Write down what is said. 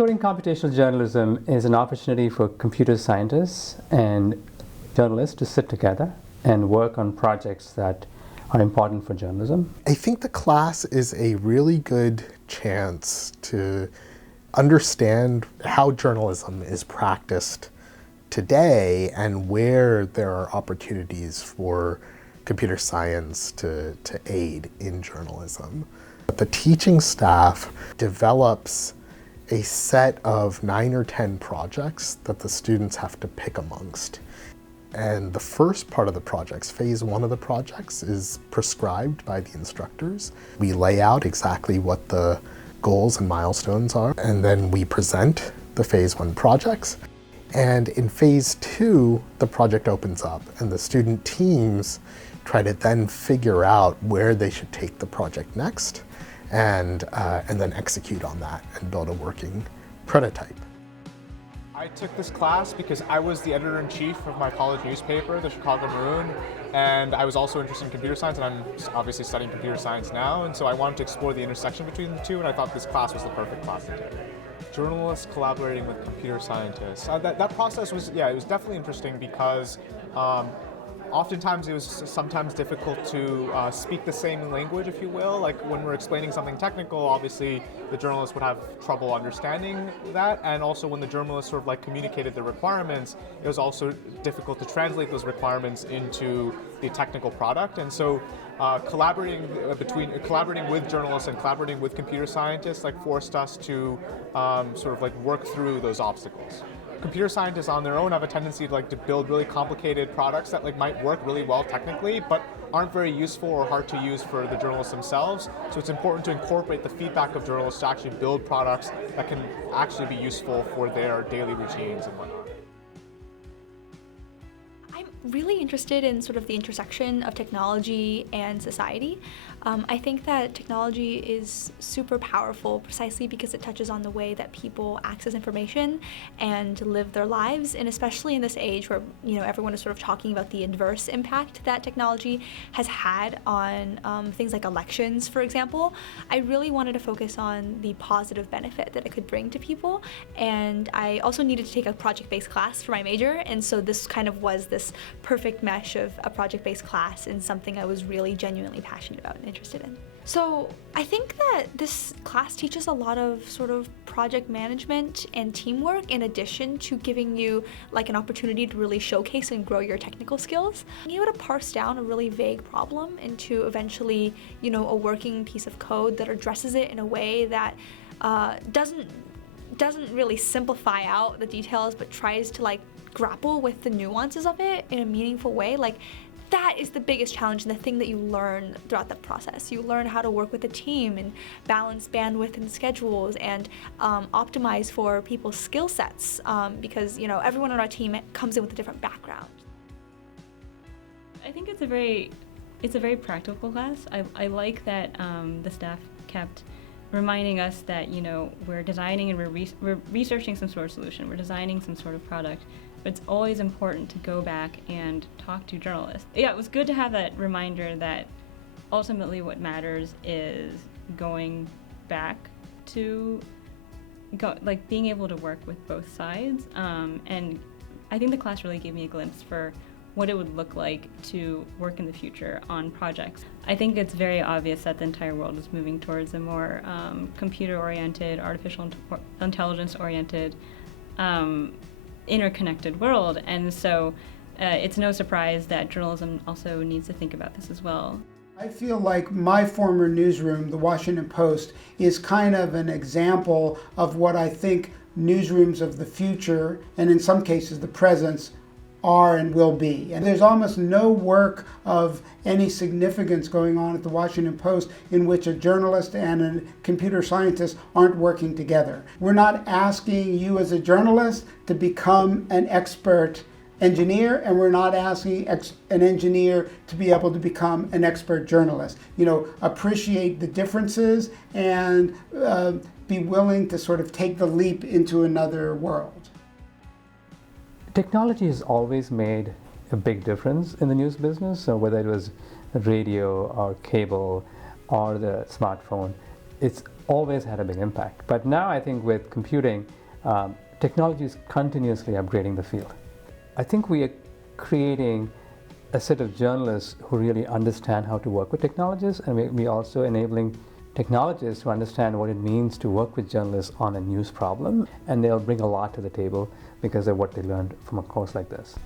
Exploring computational journalism is an opportunity for computer scientists and journalists to sit together and work on projects that are important for journalism. I think the class is a really good chance to understand how journalism is practiced today and where there are opportunities for computer science to aid in journalism. The teaching staff develops a set of 9 or 10 projects that the students have to pick amongst. And the first part of the projects, phase 1 of the projects, is prescribed by the instructors. We lay out exactly what the goals and milestones are, and then we present the phase 1 projects. And in phase 2, the project opens up, and the student teams try to then figure out where they should take the project next, and then execute on that and build a working prototype. I took this class because I was the editor-in-chief of my college newspaper, the Chicago Maroon, and I was also interested in computer science, and I'm obviously studying computer science now, and so I wanted to explore the intersection between the two, and I thought this class was the perfect class to take. Journalists collaborating with computer scientists. That process was, it was definitely interesting because oftentimes it was sometimes difficult to speak the same language, if you will. Like when we're explaining something technical, obviously the journalists would have trouble understanding that, and also when the journalists sort of like communicated the requirements, it was also difficult to translate those requirements into the technical product. And so collaborating with journalists and collaborating with computer scientists forced us to sort of work through those obstacles. Computer scientists on their own have a tendency to build really complicated products that might work really well technically, but aren't very useful or hard to use for the journalists themselves. So it's important to incorporate the feedback of journalists to actually build products that can actually be useful for their daily routines and whatnot. I'm really interested in sort of the intersection of technology and society. I think that technology is super powerful precisely because it touches on the way that people access information and live their lives, and especially in this age where everyone is sort of talking about the adverse impact that technology has had on things like elections, for example. I really wanted to focus on the positive benefit that it could bring to people, and I also needed to take a project-based class for my major, and so this kind of was this perfect mesh of a project-based class and something I was really genuinely passionate about and interested in. So I think that this class teaches a lot of sort of project management and teamwork in addition to giving you an opportunity to really showcase and grow your technical skills. Being able to parse down a really vague problem into eventually, a working piece of code that addresses it in a way that doesn't really simplify out the details, but tries to grapple with the nuances of it in a meaningful way. That is the biggest challenge and the thing that you learn throughout the process. You learn how to work with a team and balance bandwidth and schedules and optimize for people's skill sets because everyone on our team comes in with a different background. I think it's a very practical class. I like that the staff kept reminding us that we're designing and we're researching some sort of solution. We're designing some sort of product. But it's always important to go back and talk to journalists. Yeah, it was good to have that reminder that ultimately what matters is going back to being able to work with both sides. And I think the class really gave me a glimpse for what it would look like to work in the future on projects. I think it's very obvious that the entire world is moving towards a more computer-oriented, artificial intelligence-oriented, interconnected world, and so it's no surprise that journalism also needs to think about this as well. I feel like my former newsroom, the Washington Post, is kind of an example of what I think newsrooms of the future, and in some cases the present, are and will be. And there's almost no work of any significance going on at the Washington Post in which a journalist and a computer scientist aren't working together. We're not asking you as a journalist to become an expert engineer, and we're not asking an engineer to be able to become an expert journalist. Appreciate the differences and be willing to sort of take the leap into another world. Technology has always made a big difference in the news business, so whether it was radio or cable or the smartphone, it's always had a big impact. But now I think with computing, technology is continuously upgrading the field. I think we are creating a set of journalists who really understand how to work with technologists, and we also enabling technologists to understand what it means to work with journalists on a news problem, and they'll bring a lot to the table because of what they learned from a course like this.